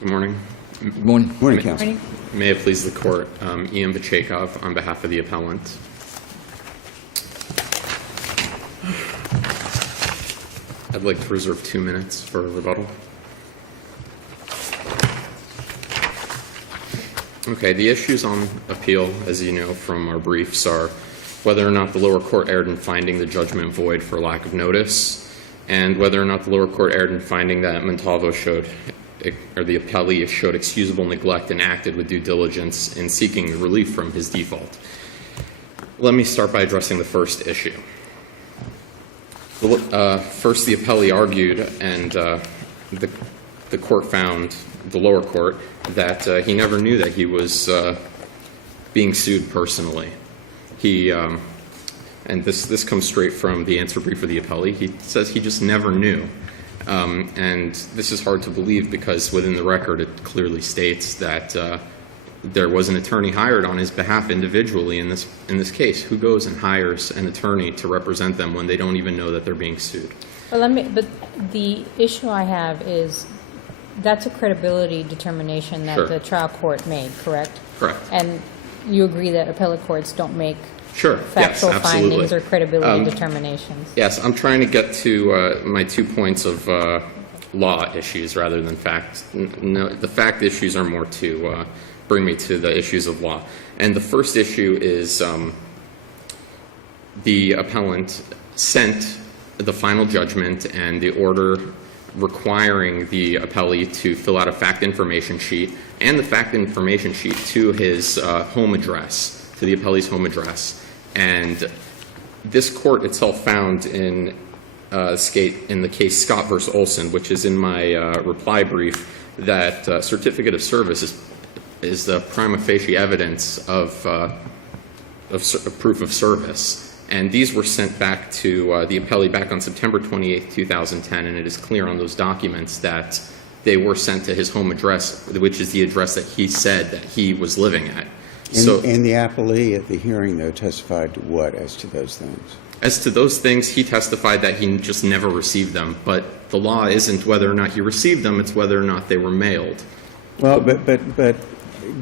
Good morning. Good morning. Good morning, Counsel. May it please the Court, Ian Vachekov on behalf of the appellant. I'd like to reserve 2 minutes for rebuttal. Okay, the issues on appeal, as you know from our briefs, are whether or not the lower court erred in finding the judgment void for lack of notice, and whether or not the lower court erred in finding that Montalvo or the appellee showed excusable neglect and acted with due diligence in seeking relief from his default. Let me start by addressing the first issue. First, the appellee argued, and the court found, the lower court, that he never knew that he was being sued personally. And this comes straight from the answer brief of the appellee. He says he just never knew. And this is hard to believe because within the record it clearly states that there was an attorney hired on his behalf individually in this case. Who goes and hires an attorney to represent them when they don't even know that they're being sued? Well, but the issue I have is that's a credibility determination that Sure. the trial court made, correct? Correct. And you agree that appellate courts don't make Sure. factual Yes, absolutely. findings or credibility determinations? Yes, I'm trying to get to my 2 points of law issues rather than fact. No, the fact issues are more to bring me to the issues of law. And the first issue is the appellant sent the final judgment and the order requiring the appellee to fill out a fact information sheet and the fact information sheet to his home address, to the appellee's home address. And this court itself found in the case Scott v. Olson, which is in my reply brief, that certificate of service is the prima facie evidence of proof of service. And these were sent back to the appellee back on September 28, 2010, and it is clear on those documents that they were sent to his home address, which is the address that he said that he was living at. And the appellee at the hearing, though, testified to what as to those things? As to those things, he testified that he just never received them. But the law isn't whether or not he received them, it's whether or not they were mailed. Well, but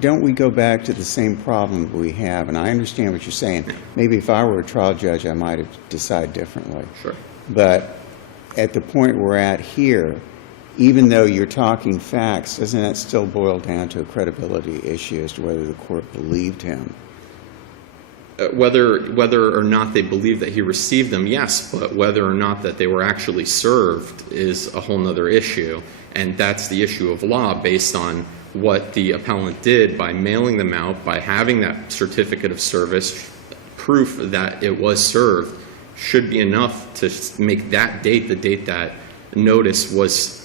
don't we go back to the same problem we have? And I understand what you're saying. Maybe if I were a trial judge, I might have decided differently. Sure. But at the point we're at here, even though you're talking facts, doesn't that still boil down to a credibility issue as to whether the court believed him? Whether or not they believe that he received them, yes, but whether or not that they were actually served is a whole other issue. And that's the issue of law based on what the appellant did by mailing them out, by having that certificate of service, proof that it was served, should be enough to make that date the date that notice was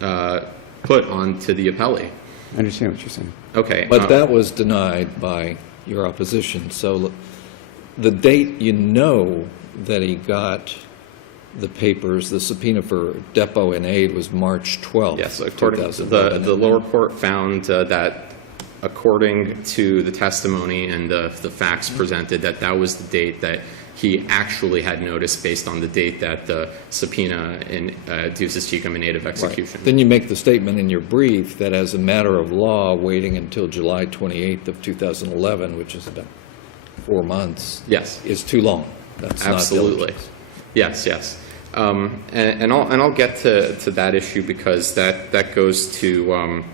put onto the appellee. I understand what you're saying. Okay. But that was denied by your opposition. So the date you know that he got the papers, the subpoena for depot and aid, was March 12th. Yes, according to the lower court found that according to the testimony and the facts presented, that was the date that he actually had notice based on the date that the subpoena in Ducis Tecum and native execution. Right. Then you make the statement in your brief that as a matter of law, waiting until July 28th of 2011, which is about 4 months, Yes, is too long. That's absolutely. not diligence. Yes. And I'll get to that issue because that goes to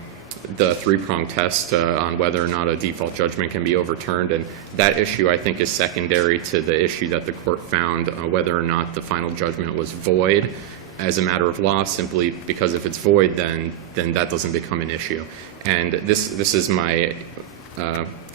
the three-prong test on whether or not a default judgment can be overturned, and that issue I think is secondary to the issue that the court found whether or not the final judgment was void as a matter of law, simply because if it's void then that doesn't become an issue. And this is my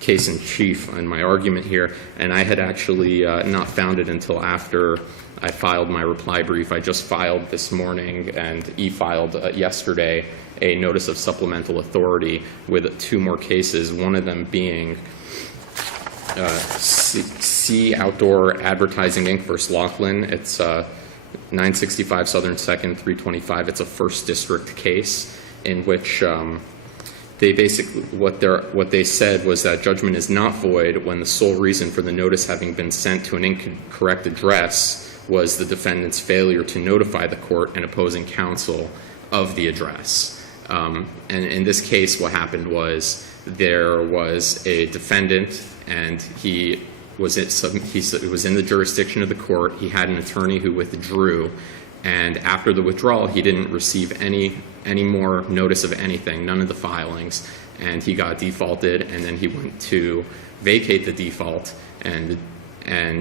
case in chief and my argument here, and I had actually not found it until after I filed my reply brief. I just filed this morning and e-filed yesterday a notice of supplemental authority with 2 more cases, one of them being C Outdoor Advertising Inc. v. Laughlin. It's 965 Southern 2nd, 325. It's a first district case in which they basically, what they said was that judgment is not void when the sole reason for the notice having been sent to an incorrect address was the defendant's failure to notify the court and opposing counsel of the address. And in this case, what happened was there was a defendant, and he was in the jurisdiction of the court. He had an attorney who withdrew, and after the withdrawal, he didn't receive any more notice of anything, none of the filings, and he got defaulted, and then he went to vacate the default, and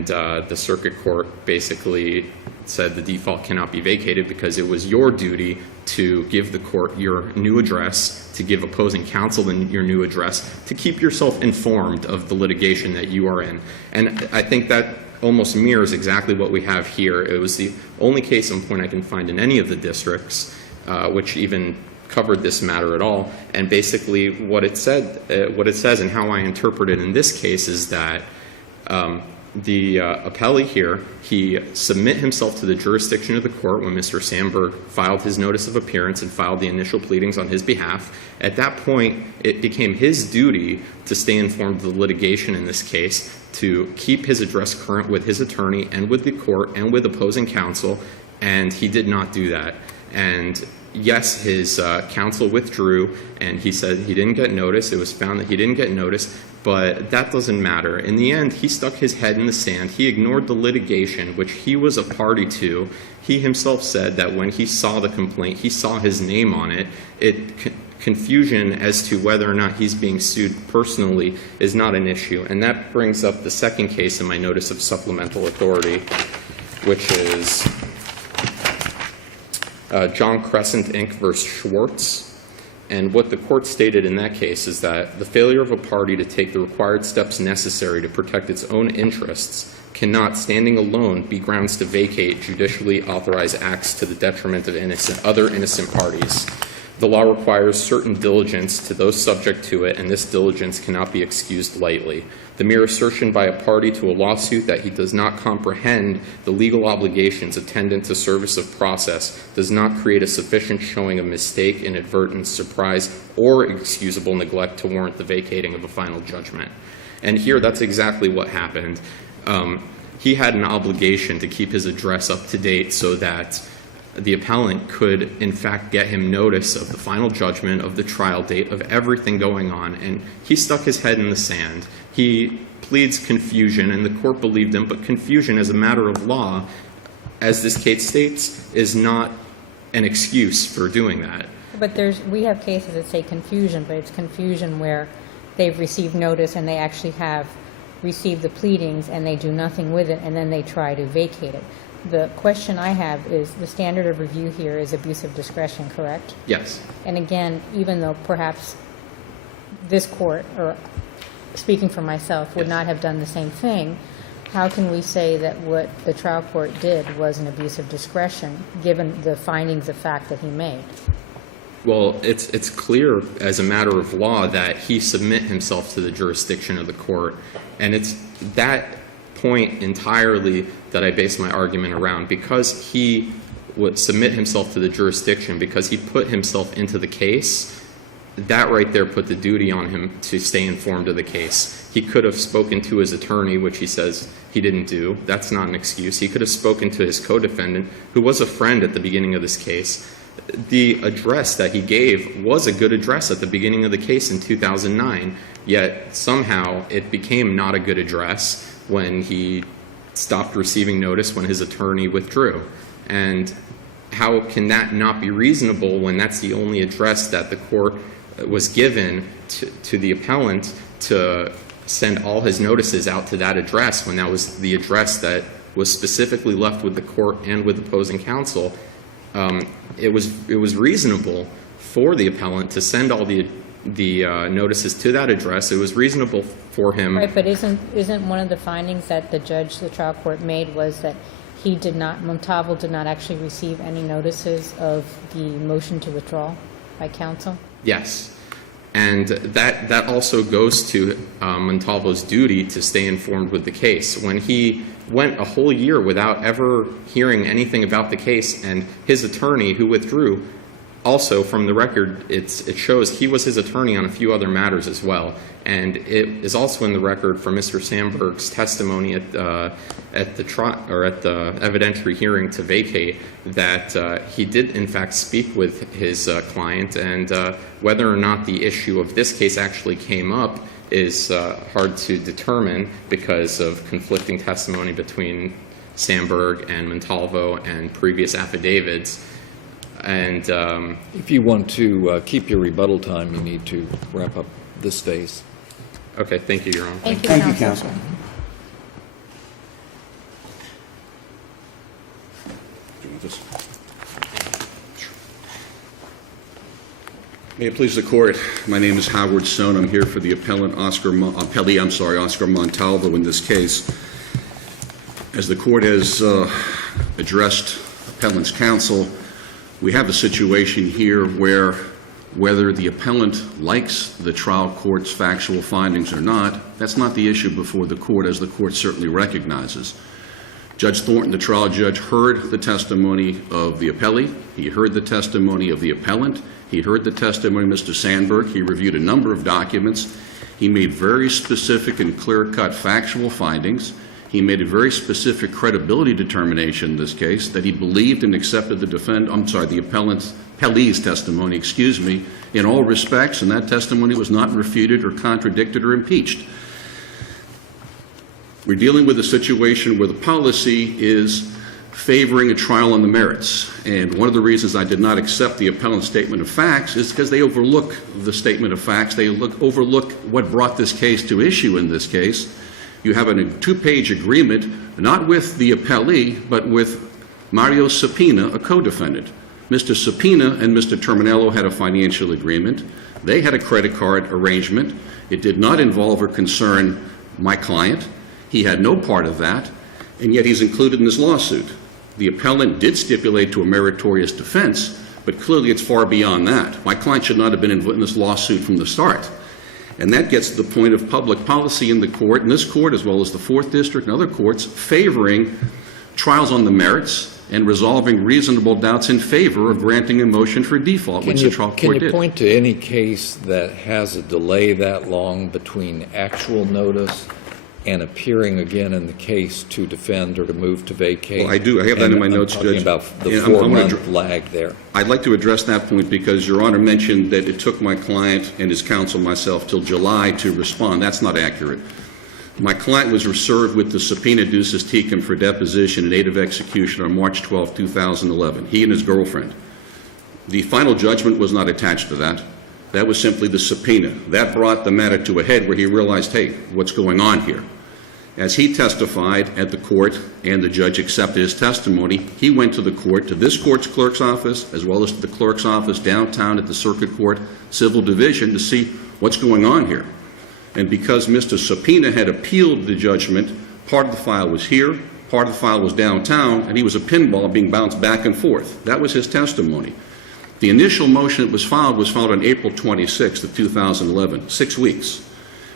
the circuit court basically said the default cannot be vacated because it was your duty to give the court your new address, to give opposing counsel your new address, to keep yourself informed of the litigation that you are in. And I think that almost mirrors exactly what we have here. It was the only case in point I can find in any of the districts which even covered this matter at all. And basically what it says and how I interpret it in this case is that the appellee here, he submit himself to the jurisdiction of the court when Mr. Sandberg filed his notice of appearance and filed the initial pleadings on his behalf. At that point, it became his duty to stay informed of the litigation in this case, to keep his address current with his attorney and with the court and with opposing counsel, and he did not do that. And yes, his counsel withdrew, and he said he didn't get notice. It was found that he didn't get notice, but that doesn't matter. In the end, he stuck his head in the sand. He ignored the litigation, which he was a party to. He himself said that when he saw the complaint, he saw his name on it. Confusion as to whether or not he's being sued personally is not an issue. And that brings up the second case in my notice of supplemental authority, which is John Crescent, Inc. versus Schwartz. And what the court stated in that case is that the failure of a party to take the required steps necessary to protect its own interests cannot, standing alone, be grounds to vacate judicially authorized acts to the detriment of other innocent parties. The law requires certain diligence to those subject to it, and this diligence cannot be excused lightly. The mere assertion by a party to a lawsuit that he does not comprehend the legal obligations attendant to service of process does not create a sufficient showing of mistake, inadvertence, surprise, or excusable neglect to warrant the vacating of a final judgment. And here, that's exactly what happened. He had an obligation to keep his address up to date so that the appellant could, in fact, get him notice of the final judgment, of the trial date, of everything going on. And he stuck his head in the sand. He pleads confusion, and the court believed him, but confusion as a matter of law, as this case states, is not an excuse for doing that. But we have cases that say confusion, but it's confusion where they've received notice and they actually have received the pleadings and they do nothing with it, and then they try to vacate it. The question I have is, the standard of review here is abuse of discretion, correct? Yes. And again, even though perhaps this court, or speaking for myself, would not have done the same thing, how can we say that what the trial court did was an abuse of discretion, given the findings of fact that he made? Well, it's clear as a matter of law that he submit himself to the jurisdiction of the court, and it's that point entirely that I base my argument around. Because he would submit himself to the jurisdiction, because he put himself into the case, that right there put the duty on him to stay informed of the case. He could have spoken to his attorney, which he says he didn't do. That's not an excuse. He could have spoken to his co-defendant, who was a friend at the beginning of this case. The address that he gave was a good address at the beginning of the case in 2009, yet somehow it became not a good address when he stopped receiving notice when his attorney withdrew. And how can that not be reasonable when that's the only address that the court was given to the appellant to send all his notices out to that address, when that was the address that was specifically left with the court and with opposing counsel? It was reasonable for the appellant to send all the notices to that address. It was reasonable for him. Right, but isn't one of the findings that the trial court made was that Montalvo did not actually receive any notices of the motion to withdraw by counsel? Yes. And that also goes to Montalvo's duty to stay informed with the case. When he went a whole year without ever hearing anything about the case, and his attorney, who withdrew, Also, from the record, it shows he was his attorney on a few other matters as well. And it is also in the record from Mr. Sandberg's testimony at the evidentiary hearing to vacate that he did in fact speak with his client, and whether or not the issue of this case actually came up is hard to determine because of conflicting testimony between Sandberg and Montalvo and previous affidavits. And If you want to keep your rebuttal time, you need to wrap up this phase. okay, thank you, Your Honor. Thank you, Thank you, counsel. counsel. May it please the Court, my name is Howard Sohn. I'm here for the appellant Oscar Montalvo in this case. As the Court has addressed appellant's counsel, we have a situation here where whether the appellant likes the trial court's factual findings or not, that's not the issue before the Court, as the Court certainly recognizes. Judge Thornton, the trial judge, heard the testimony of the appellee. He heard the testimony of the appellant. He heard the testimony of Mr. Sandberg. He reviewed a number of documents. He made very specific and clear-cut factual findings. He made a very specific credibility determination in this case that he believed and accepted the appellee's testimony, in all respects, and that testimony was not refuted or contradicted or impeached. We're dealing with a situation where the policy is favoring a trial on the merits. And one of the reasons I did not accept the appellant's statement of facts is because they overlook the statement of facts. They overlook what brought this case to issue in this case. You have a two-page agreement, not with the appellee, but with Mario Cepina, a co-defendant. Mr. Cepina and Mr. Terminello had a financial agreement. They had a credit card arrangement. It did not involve or concern my client. He had no part of that, and yet he's included in this lawsuit. The appellant did stipulate to a meritorious defense, but clearly it's far beyond that. My client should not have been in this lawsuit from the start. And that gets to the point of public policy in the Court, in this Court as well as the 4th District and other courts, favoring trials on the merits and resolving reasonable doubts in favor of granting a motion for default, which the trial court Can you did. point to any case that has a delay that long between actual notice and appearing again in the case to defend or to move to vacate? Well, I do. I have that in my notes, I'm talking Judge. about the Yeah, I'm gonna 4-month lag there. I'd like to address that point because Your Honor mentioned that it took my client and his counsel, myself, till July to respond. That's not accurate. My client was served with the subpoena ducis tecum for deposition and aid of execution on March 12, 2011, he and his girlfriend. The final judgment was not attached to that. That was simply the subpoena. That brought the matter to a head where he realized, hey, what's going on here? As he testified at the court and the judge accepted his testimony, he went to the court, to this court's clerk's office, as well as to the clerk's office downtown at the Circuit Court Civil Division to see what's going on here. And because Mr. Cepina had appealed the judgment, part of the file was here, part of the file was downtown, and he was a pinball being bounced back and forth. That was his testimony. The initial motion that was filed on April 26th of 2011, 6 weeks.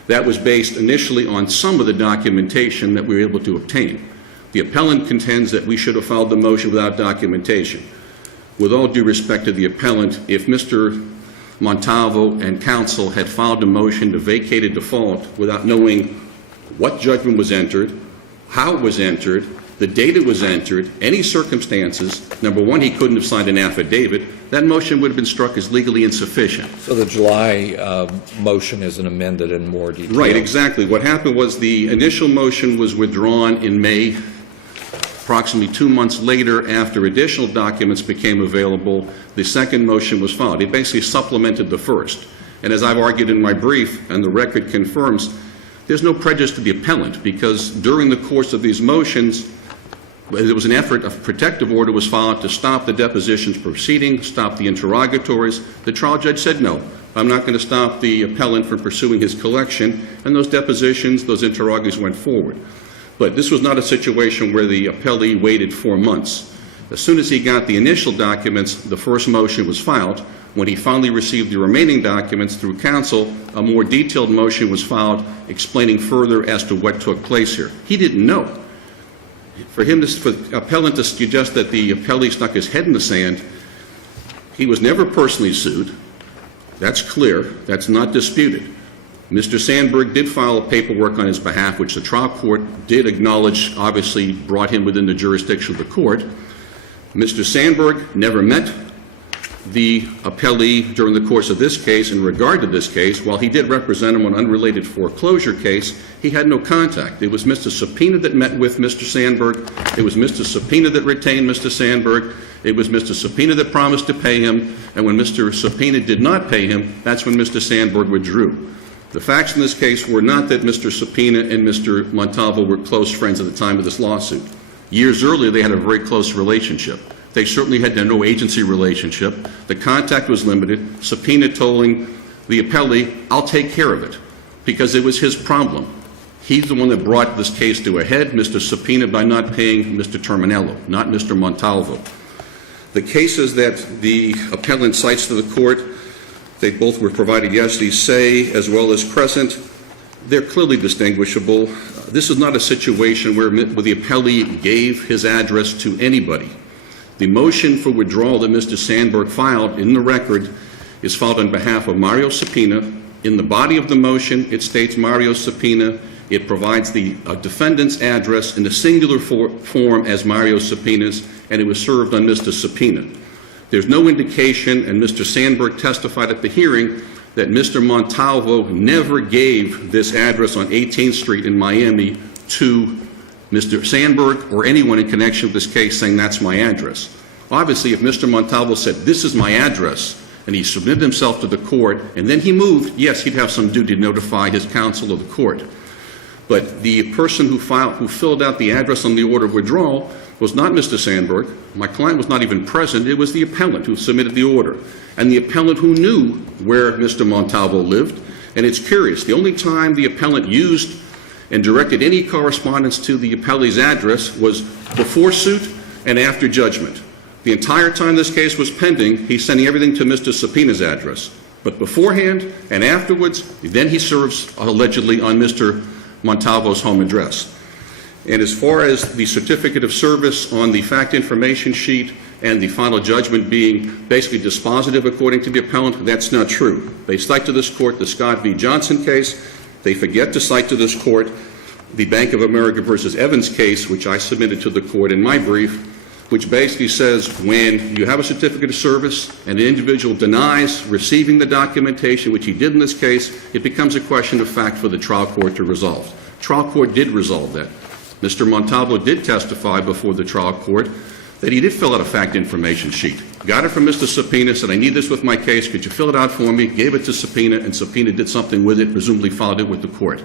That was based initially on some of the documentation that we were able to obtain. The appellant contends that we should have filed the motion without documentation. With all due respect to the appellant, if Mr. Montalvo and counsel had filed a motion to vacate a default without knowing what judgment was entered, how it was entered, the date it was entered, any circumstances, number one, he couldn't have signed an affidavit, that motion would have been struck as legally insufficient. So the July motion isn't amended in more detail? Right, exactly. What happened was the initial motion was withdrawn in May. Approximately 2 months later, after additional documents became available, the second motion was filed. It basically supplemented the first. And as I've argued in my brief, and the record confirms, there's no prejudice to the appellant, because during the course of these motions, there was an effort, a protective order was filed to stop the depositions proceeding, stop the interrogatories. The trial judge said, no, I'm not going to stop the appellant from pursuing his collection, and those depositions, those interrogatories went forward. But this was not a situation where the appellee waited 4 months. As soon as he got the initial documents, the first motion was filed. When he finally received the remaining documents through counsel, a more detailed motion was filed explaining further as to what took place here. He didn't know. For the appellant to suggest that the appellee stuck his head in the sand, He was never personally sued. That's clear. That's not disputed. Mr. Sandberg did file paperwork on his behalf, which the trial court did acknowledge, obviously brought him within the jurisdiction of the court. Mr. Sandberg never met the appellee during the course of this case. In regard to this case, while he did represent him on an unrelated foreclosure case, he had no contact. It was Mr. Subpoena that met with Mr. Sandberg. It was Mr. Subpoena that retained Mr. Sandberg. It was Mr. Subpoena that promised to pay him. And when Mr. Subpoena did not pay him, that's when Mr. Sandberg withdrew. The facts in this case were not that Mr. Subpoena and Mr. Montalvo were close friends at the time of this lawsuit. Years earlier, they had a very close relationship. They certainly had no agency relationship. The contact was limited. Subpoena telling the appellee, I'll take care of it, because it was his problem. He's the one that brought this case to a head, Mr. Subpoena, by not paying Mr. Terminello, not Mr. Montalvo. The cases that the appellant cites to the court, they both were provided yesterday, Say as well as Crescent. They're clearly distinguishable. This is not a situation where the appellee gave his address to anybody. The motion for withdrawal that Mr. Sandberg filed in the record is filed on behalf of Mario Subpoena. In the body of the motion, it states Mario Subpoena. It provides the defendant's address in a singular form as Mario Subpoena's, and it was served on Mr. Subpoena. There's no indication, and Mr. Sandberg testified at the hearing, that Mr. Montalvo never gave this address on 18th Street in Miami to Mr. Sandberg or anyone in connection with this case saying that's my address. Obviously, if Mr. Montalvo said, this is my address, and he submitted himself to the court, and then he moved, yes, he'd have some duty to notify his counsel of the court. But the person who filled out the address on the order of withdrawal was not Mr. Sandberg. My client was not even present. It was the appellant who submitted the order, and the appellant who knew where Mr. Montalvo lived. And it's curious, the only time the appellant used and directed any correspondence to the appellee's address was before suit and after judgment. The entire time this case was pending, he's sending everything to Mr. Subpoena's address. But beforehand and afterwards, then he serves allegedly on Mr. Montalvo's home address. And as far as the certificate of service on the fact information sheet and the final judgment being basically dispositive according to the appellant, that's not true. They cite to this court the Scott v. Johnson case. They forget to cite to this court the Bank of America versus Evans case, which I submitted to the court in my brief, which basically says when you have a certificate of service and an individual denies receiving the documentation, which he did in this case, it becomes a question of fact for the trial court to resolve. Trial court did resolve that. Mr. Montalvo did testify before the trial court that he did fill out a fact information sheet. Got it from Mr. Subpoena, said, I need this with my case, could you fill it out for me? Gave it to Subpoena, and Subpoena did something with it, presumably filed it with the court.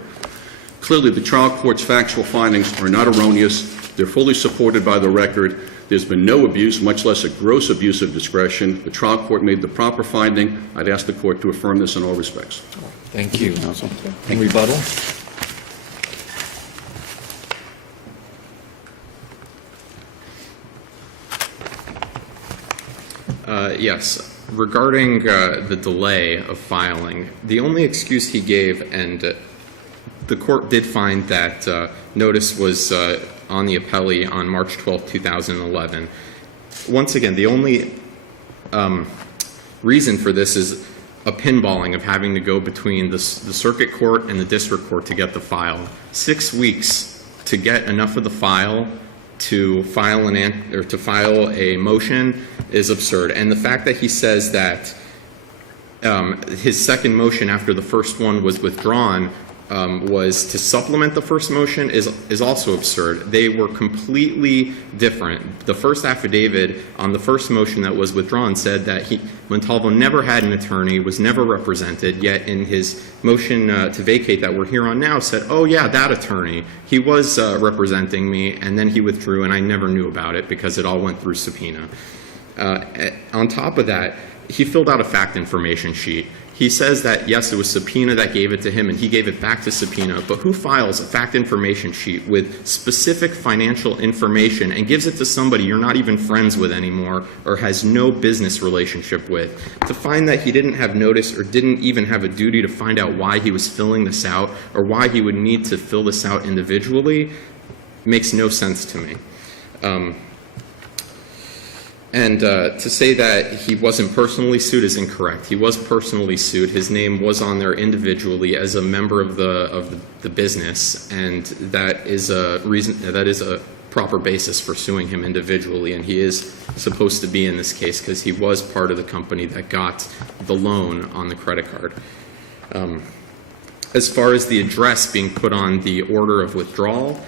Clearly, the trial court's factual findings are not erroneous. They're fully supported by the record. There's been no abuse, much less a gross abuse of discretion. The trial court made the proper finding. I'd ask the court to affirm this in all respects. Thank you. Counsel. In rebuttal? Yes. Regarding the delay of filing, the only excuse he gave, and the court did find that notice was on the appellee on March 12, 2011. Once again, the only reason for this is a pinballing of having to go between the circuit court and the district court to get the file. 6 weeks to get enough of the file to file a motion is absurd. And the fact that he says that his second motion after the first one was withdrawn was to supplement the first motion is also absurd. They were completely different. The first affidavit on the first motion that was withdrawn said that Montalvo never had an attorney, was never represented, yet in his motion to vacate that we're here on now said, oh yeah, that attorney, he was representing me, and then he withdrew, and I never knew about it because it all went through subpoena. On top of that, he filled out a fact information sheet. He says that, yes, it was Subpoena that gave it to him, and he gave it back to Subpoena, but who files a fact information sheet with specific financial information and gives it to somebody you're not even friends with anymore or has no business relationship with? To find that he didn't have notice or didn't even have a duty to find out why he was filling this out or why he would need to fill this out individually makes no sense to me. And to say that he wasn't personally sued is incorrect. He was personally sued. His name was on there individually as a member of the business, and that is a proper basis for suing him individually, and he is supposed to be in this case because he was part of the company that got the loan on the credit card. As far as the address being put on the order of withdrawal,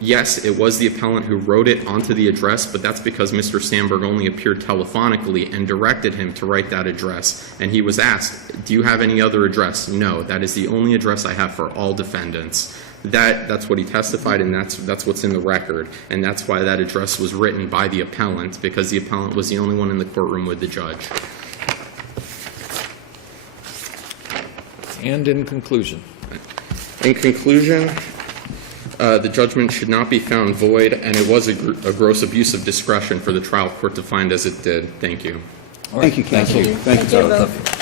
yes, it was the appellant who wrote it onto the address, but that's because Mr. Sandberg only appeared telephonically and directed him to write that address. And he was asked, do you have any other address? No, that is the only address I have for all defendants. That's what he testified, and that's what's in the record. And that's why that address was written by the appellant, because the appellant was the only one in the courtroom with the judge. And in conclusion, In conclusion, the judgment should not be found void, and it was a gross abuse of discretion for the trial court to find as it did. Thank you. all right, Thank you, counsel. you. Thank you Thank you both. both.